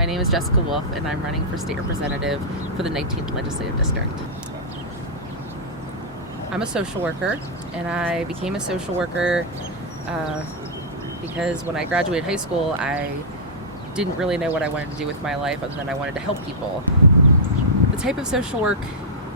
My name is Jessica Wolfe, and I'm running for state representative for the 19th Legislative District. I'm a social worker, and I became a social worker because when I graduated high school, I didn't really know what I wanted to do with my life other than I wanted to help people. The type of social work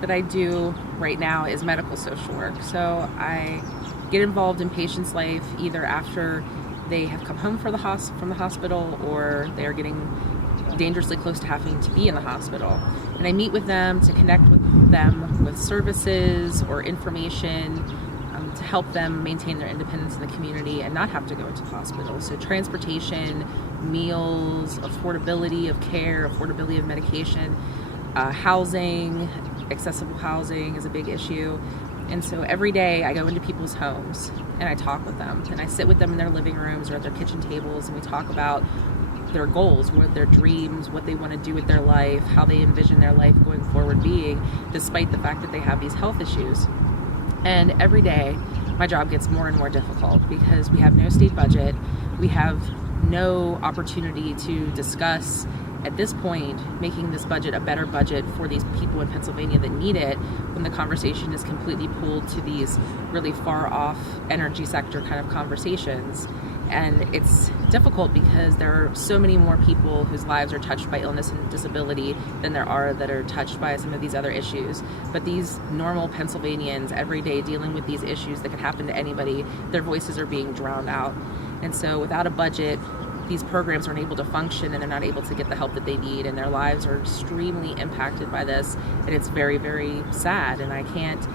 that I do right now is medical social work. So I get involved in patients' life either after they have come home from the hospital or they are getting dangerously close to having to be in the hospital. And I meet with them to connect with them with services or information to help them maintain their independence in the community and not have to go into the hospital. So transportation, meals, affordability of care, affordability of medication, housing, accessible housing is a big issue. And so every day I go into people's homes and I talk with them, and I sit with them in their living rooms or at their kitchen tables, and we talk about their goals, what their dreams, what they want to do with their life, how they envision their life going forward being, despite the fact that they have these health issues. And every day my job gets more and more difficult because we have no state budget. We have no opportunity to discuss at this point making this budget a better budget for these people in Pennsylvania that need it, when the conversation is completely pulled to these really far off energy sector kind of conversations. And it's difficult because there are so many more people whose lives are touched by illness and disability than there are that are touched by some of these other issues. But these normal Pennsylvanians every day dealing with these issues that could happen to anybody, their voices are being drowned out. And so without a budget, these programs aren't able to function, and they're not able to get the help that they need, and their lives are extremely impacted by this. And it's very, very sad. And I can't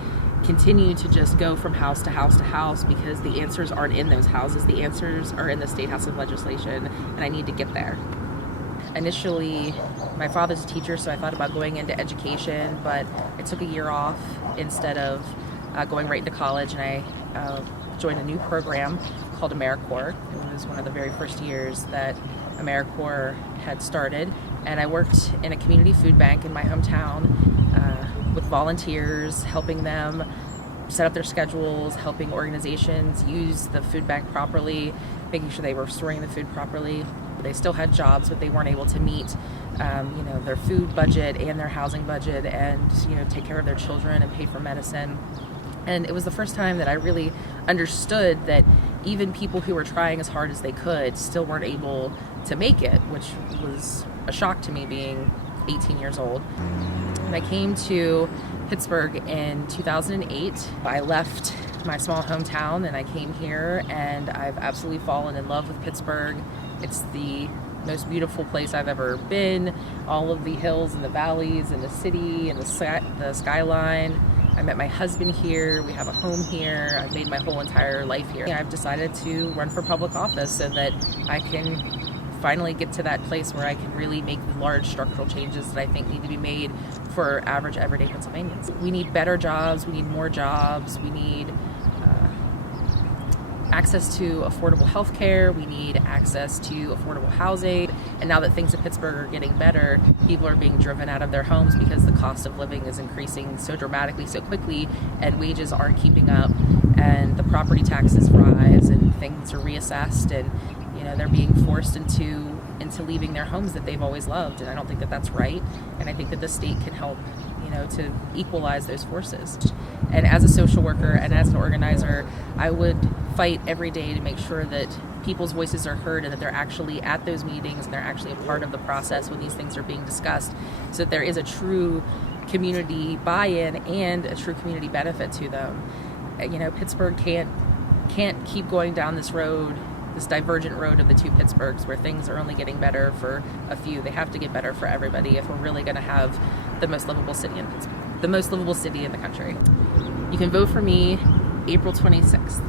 continue to just go from house to house to house because the answers aren't in those houses. The answers are in the State House of Legislation, and I need to get there. Initially, my father's a teacher, so I thought about going into education, but I took a year off instead of going right into college, and I joined a new program called AmeriCorps. It was one of the very first years that AmeriCorps had started, and I worked in a community food bank in my hometown with volunteers, helping them set up their schedules, helping organizations use the food bank properly, making sure they were storing the food properly. They still had jobs, but they weren't able to meet their food budget and their housing budget, and take care of their children and pay for medicine. And it was the first time that I really understood that even people who were trying as hard as they could still weren't able to make it, which was a shock to me being 18 years old. When I came to Pittsburgh in 2008, I left my small hometown and I came here, and I've absolutely fallen in love with Pittsburgh. It's the most beautiful place I've ever been. All of the hills and the valleys and the city and the skyline. I met my husband here. We have a home here. I've made my whole entire life here. I've decided to run for public office so that I can finally get to that place where I can really make the large structural changes that I think need to be made for average, everyday Pennsylvanians. We need better jobs. We need more jobs. We need access to affordable health care. We need access to affordable housing. And now that things in Pittsburgh are getting better, people are being driven out of their homes because the cost of living is increasing so dramatically, so quickly, and wages aren't keeping up, and the property taxes rise, and things are reassessed, and they're being forced into leaving their homes that they've always loved. And I don't think that that's right. And I think that the state can help, to equalize those forces. And as a social worker and as an organizer, I would fight every day to make sure that people's voices are heard and that they're actually at those meetings and they're actually a part of the process when these things are being discussed, so that there is a true community buy-in and a true community benefit to them. Pittsburgh can't keep going down this road, this divergent road of the two Pittsburghs, where things are only getting better for a few. They have to get better for everybody if we're really going to have the most livable city in Pittsburgh, the most livable city in the country. You can vote for me April 26th.